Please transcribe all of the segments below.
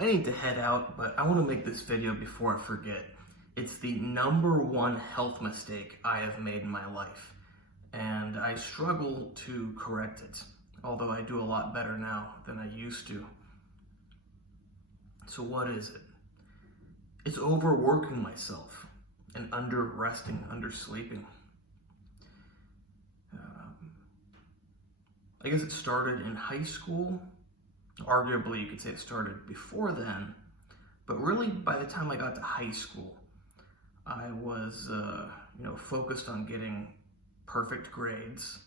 I need to head out, but I want to make this video before I forget. It's the #1 health mistake I have made in my life, and I struggle to correct it, although I do a lot better now than I used to. So what is it? It's overworking myself and under-resting, under-sleeping. I guess it started in high school. Arguably, you could say it started before then, but really by the time I got to high school, I was, focused on getting perfect grades.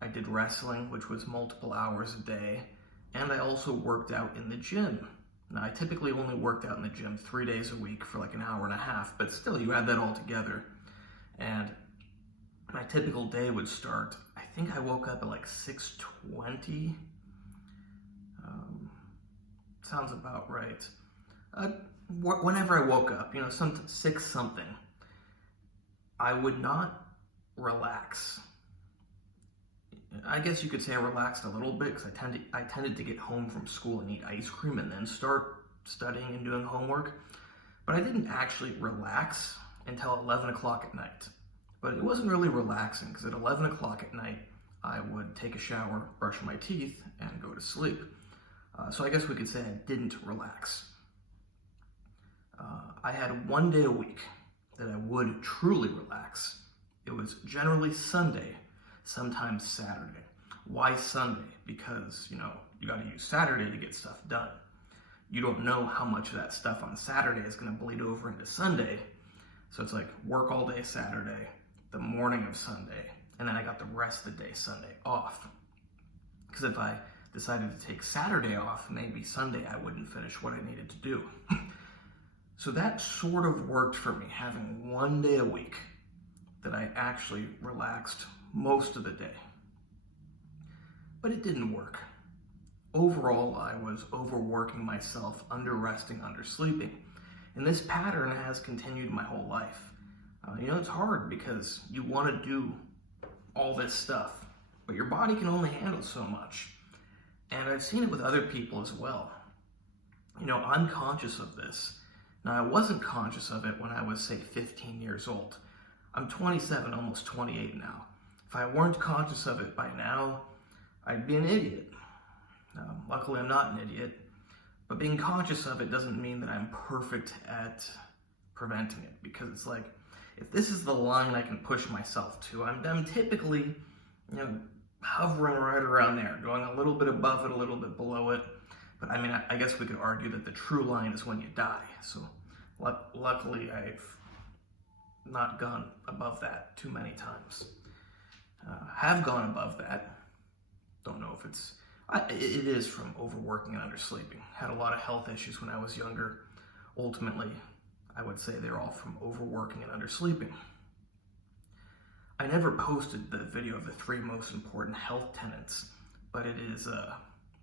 I did wrestling, which was multiple hours a day, and I also worked out in the gym. Now, I typically only worked out in the gym 3 days a week for like an hour and a half, but still, you add that all together, and my typical day would start, I think I woke up at like 6:20. Sounds about right. Whenever I woke up, 6 something, I would not relax. I guess you could say I relaxed a little bit because I tended to get home from school and eat ice cream and then start studying and doing homework. But I didn't actually relax until 11 o'clock at night. But it wasn't really relaxing because at 11 o'clock at night, I would take a shower, brush my teeth, and go to sleep. So I guess we could say I didn't relax. I had 1 day a week that I would truly relax. It was generally Sunday, sometimes Saturday. Why Sunday? Because, you got to use Saturday to get stuff done. You don't know how much of that stuff on Saturday is going to bleed over into Sunday. So it's like work all day Saturday, the morning of Sunday, and then I got the rest of the day Sunday off. Because if I decided to take Saturday off, maybe Sunday I wouldn't finish what I needed to do. So that sort of worked for me, having 1 day a week that I actually relaxed most of the day. But it didn't work. Overall, I was overworking myself, under-resting, under-sleeping. And this pattern has continued my whole life. It's hard because you want to do all this stuff, but your body can only handle so much. And I've seen it with other people as well. I'm conscious of this. Now, I wasn't conscious of it when I was, say, 15 years old. I'm 27, almost 28 now. If I weren't conscious of it by now, I'd be an idiot. Luckily, I'm not an idiot. But being conscious of it doesn't mean that I'm perfect at preventing it. Because it's like, if this is the line I can push myself to, I'm typically, hovering right around there, going a little bit above it, a little bit below it. But I guess we could argue that the true line is when you die. So luckily, I've not gone above that too many times. Have gone above that. Don't know if it is from overworking and undersleeping. Had a lot of health issues when I was younger. Ultimately, I would say they're all from overworking and undersleeping. I never posted the video of the 3 most important health tenets, but it is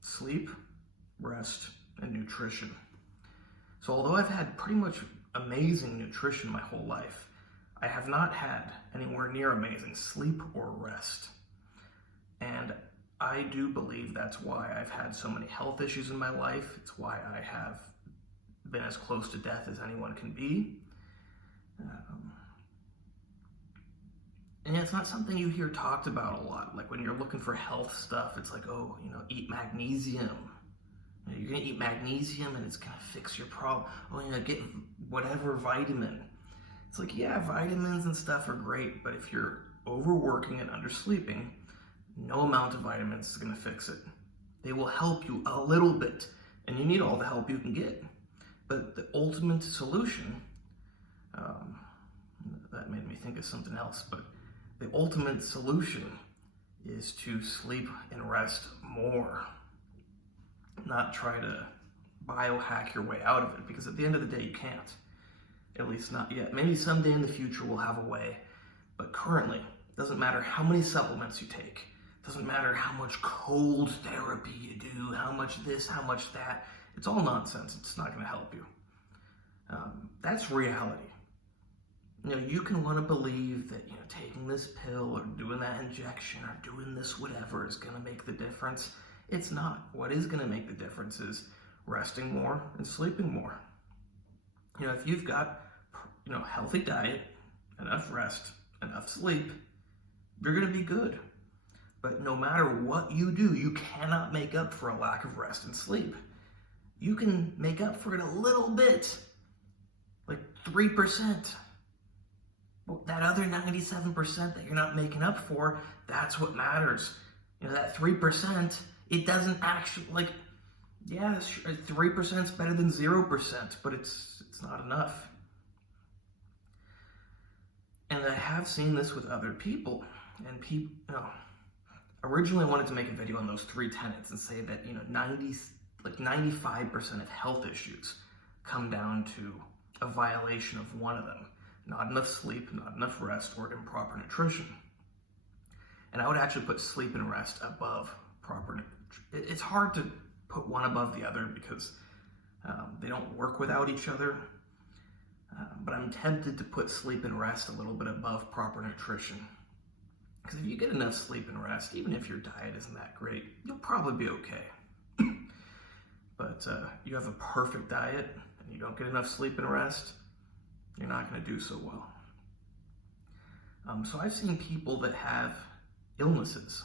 sleep, rest, and nutrition. So although I've had pretty much amazing nutrition my whole life, I have not had anywhere near amazing sleep or rest. And I do believe that's why I've had so many health issues in my life. It's why I have been as close to death as anyone can be. And it's not something you hear talked about a lot. Like when you're looking for health stuff, it's like, eat magnesium. You're gonna eat magnesium and it's gonna fix your problem. Get whatever vitamin. It's like, yeah, vitamins and stuff are great, but if you're overworking and undersleeping, no amount of vitamins is gonna fix it. They will help you a little bit, and you need all the help you can get. But the ultimate solution, that made me think of something else, but the ultimate solution is to sleep and rest more. Not try to biohack your way out of it, because at the end of the day, you can't. At least not yet. Maybe someday in the future we'll have a way, but currently, it doesn't matter how many supplements you take, it doesn't matter how much cold therapy you do, how much this, how much that, it's all nonsense. It's not going to help you. That's reality. You can want to believe that, taking this pill or doing that injection or doing this whatever is going to make the difference. It's not. What is going to make the difference is resting more and sleeping more. If you've got, healthy diet, enough rest, enough sleep, you're going to be good. But no matter what you do, you cannot make up for a lack of rest and sleep. You can make up for it a little bit, like 3%. But that other 97% that you're not making up for, that's what matters. That 3%, it doesn't actually, 3% is better than 0%, but it's not enough. And I have seen this with other people, and originally I wanted to make a video on those 3 tenets and say that, 95% of health issues come down to a violation of one of them. Not enough sleep, not enough rest, or improper nutrition. And I would actually put sleep and rest above proper nutrition. It's hard to put one above the other because they don't work without each other. But I'm tempted to put sleep and rest a little bit above proper nutrition. Because if you get enough sleep and rest, even if your diet isn't that great, you'll probably be okay. But you have a perfect diet and you don't get enough sleep and rest, you're not going to do so well. So I've seen people that have illnesses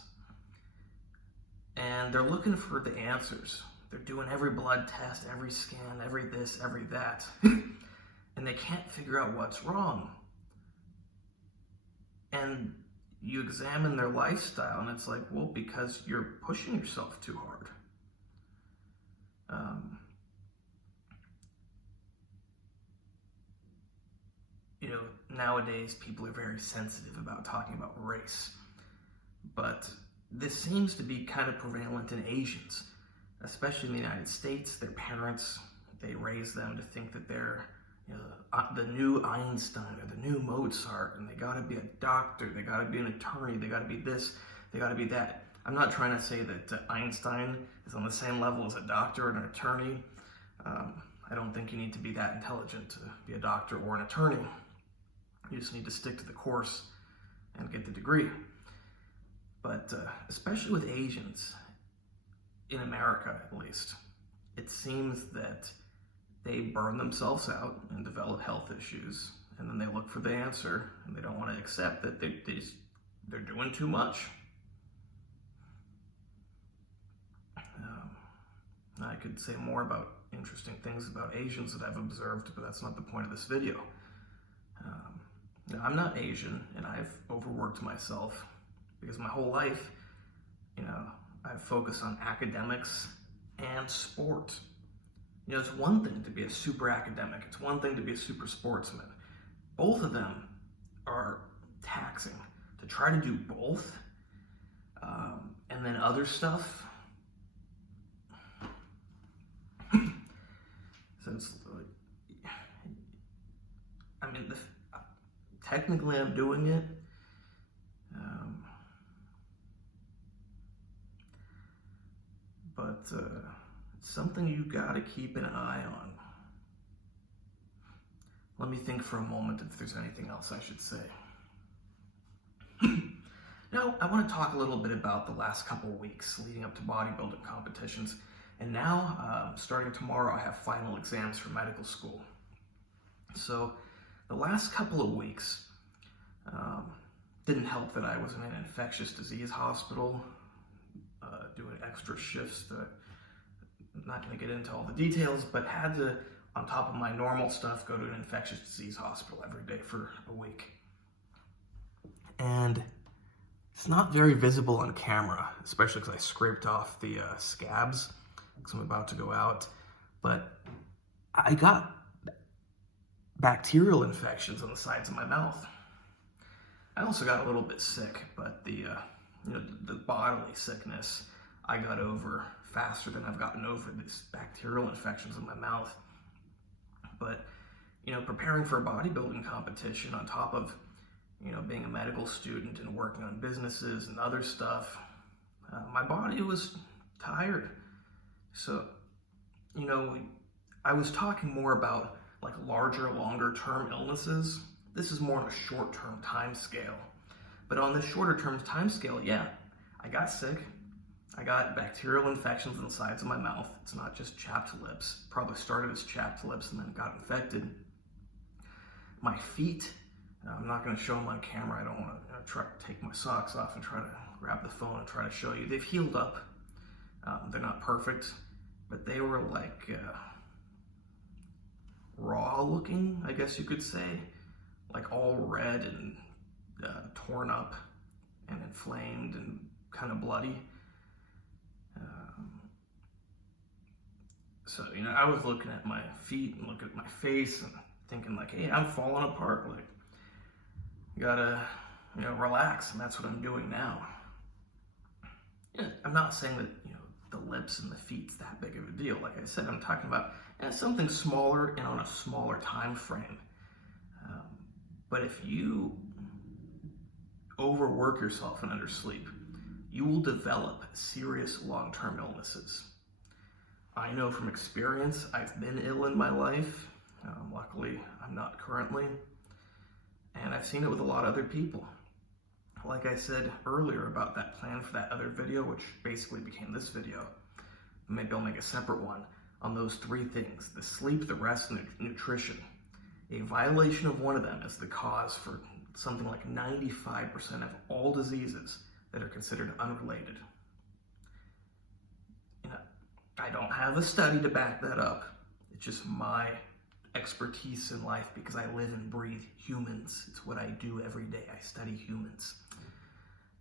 and they're looking for the answers. They're doing every blood test, every scan, every this, every that, and they can't figure out what's wrong. And you examine their lifestyle and it's like, well, because you're pushing yourself too hard. Nowadays people are very sensitive about talking about race, but this seems to be kind of prevalent in Asians, especially in the United States. Their parents, they raise them to think that they're the new Einstein or the new Mozart, and they gotta be a doctor, they gotta be an attorney, they gotta be this, they gotta be that. I'm not trying to say that Einstein is on the same level as a doctor or an attorney. I don't think you need to be that intelligent to be a doctor or an attorney. You just need to stick to the course and get the degree. But especially with Asians, in America at least, it seems that they burn themselves out and develop health issues, and then they look for the answer, and they don't want to accept that they're doing too much. I could say more about interesting things about Asians that I've observed, but that's not the point of this video. Now, I'm not Asian, and I've overworked myself because my whole life, I've focused on academics and sport. It's one thing to be a super academic. It's one thing to be a super sportsman. Both of them are taxing. To try to do both, and then other stuff. So it's technically I'm doing it. But it's something you gotta keep an eye on. Let me think for a moment if there's anything else I should say. Now, I want to talk a little bit about the last couple of weeks leading up to bodybuilding competitions. And now, starting tomorrow, I have final exams for medical school. So, the last couple of weeks didn't help that I was in an infectious disease hospital, doing extra shifts. I'm not going to get into all the details, but had to, on top of my normal stuff, go to an infectious disease hospital every day for a week. And it's not very visible on camera, especially because I scraped off the scabs because I'm about to go out. But I got bacterial infections on the sides of my mouth. I also got a little bit sick, but the bodily sickness I got over faster than I've gotten over these bacterial infections in my mouth. But, preparing for a bodybuilding competition on top of, being a medical student and working on businesses and other stuff, my body was tired. So, I was talking more about larger, longer term illnesses. This is more on a short term time scale. But on this shorter term time scale, yeah, I got sick. I got bacterial infections in the sides of my mouth. It's not just chapped lips. Probably started as chapped lips and then got infected. My feet, I'm not going to show them on camera. I don't want to try to take my socks off and try to grab the phone and try to show you. They've healed up. They're not perfect, but they were like raw looking, I guess you could say, like all red and torn up and inflamed and kind of bloody. So, you know, I was looking at my feet and looking at my face and thinking like, hey, I'm falling apart. Like, you gotta, you know, relax. And that's what I'm doing now. Yeah, I'm not saying that, you know, the lips and the feet's that big of a deal. Like I said, I'm talking about something smaller and on a smaller time frame. But if you overwork yourself and undersleep, you will develop serious long-term illnesses. I know from experience, I've been ill in my life. Luckily, I'm not currently. And I've seen it with a lot of other people. Like I said earlier about that plan for that other video, which basically became this video, maybe I'll make a separate one on those three things: the sleep, the rest, and the nutrition. A violation of one of them is the cause for something like 95% of all diseases that are considered unrelated. You know, I don't have a study to back that up. It's just my expertise in life because I live and breathe humans. It's what I do every day. I study humans.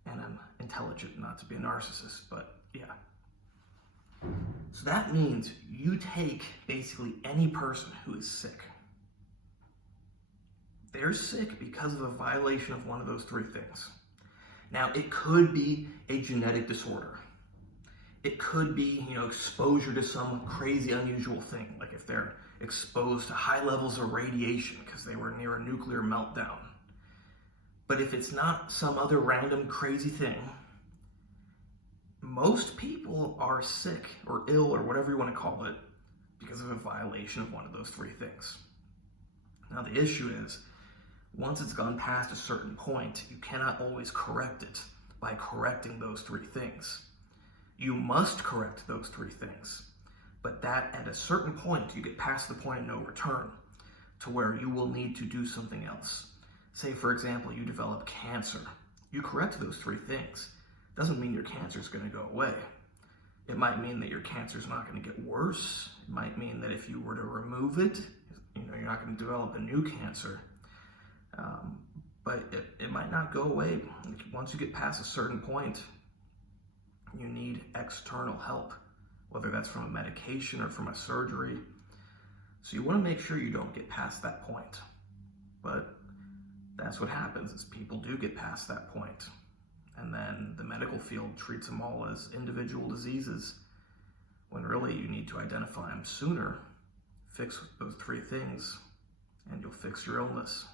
And I'm intelligent, not to be a narcissist, but yeah. So that means you take basically any person who is sick. They're sick because of a violation of one of those three things. Now, it could be a genetic disorder. It could be, you know, exposure to some crazy, unusual thing, like if they're exposed to high levels of radiation because they were near a nuclear meltdown. But if it's not some other random crazy thing, most people are sick or ill or whatever you want to call it because of a violation of one of those three things. Now, the issue is, once it's gone past a certain point, you cannot always correct it by correcting those three things. You must correct those three things, but that at a certain point, you get past the point of no return to where you will need to do something else. Say, for example, you develop cancer. You correct those three things. Doesn't mean your cancer is going to go away. It might mean that your cancer is not going to get worse. It might mean that if you were to remove it, you know, you're not going to develop a new cancer. But it might not go away. Once you get past a certain point, you need external help, whether that's from a medication or from a surgery. So you want to make sure you don't get past that point. But that's what happens, is people do get past that point. And then the medical field treats them all as individual diseases, when really you need to identify them sooner, fix those three things, and you'll fix your illness.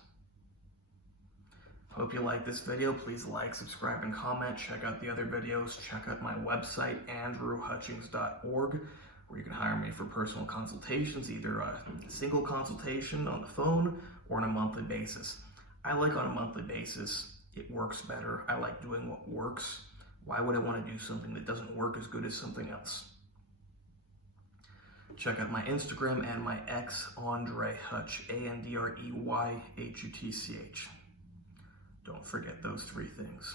Hope you like this video. Please like, subscribe, and comment. Check out the other videos. Check out my website, AndreyHutch.org, where you can hire me for personal consultations, either a single consultation on the phone or on a monthly basis. I like on a monthly basis. It works better. I like doing what works. Why would I want to do something that doesn't work as good as something else? Check out my Instagram and my X, AndreyHutch, AndreyHutch. Don't forget those three things.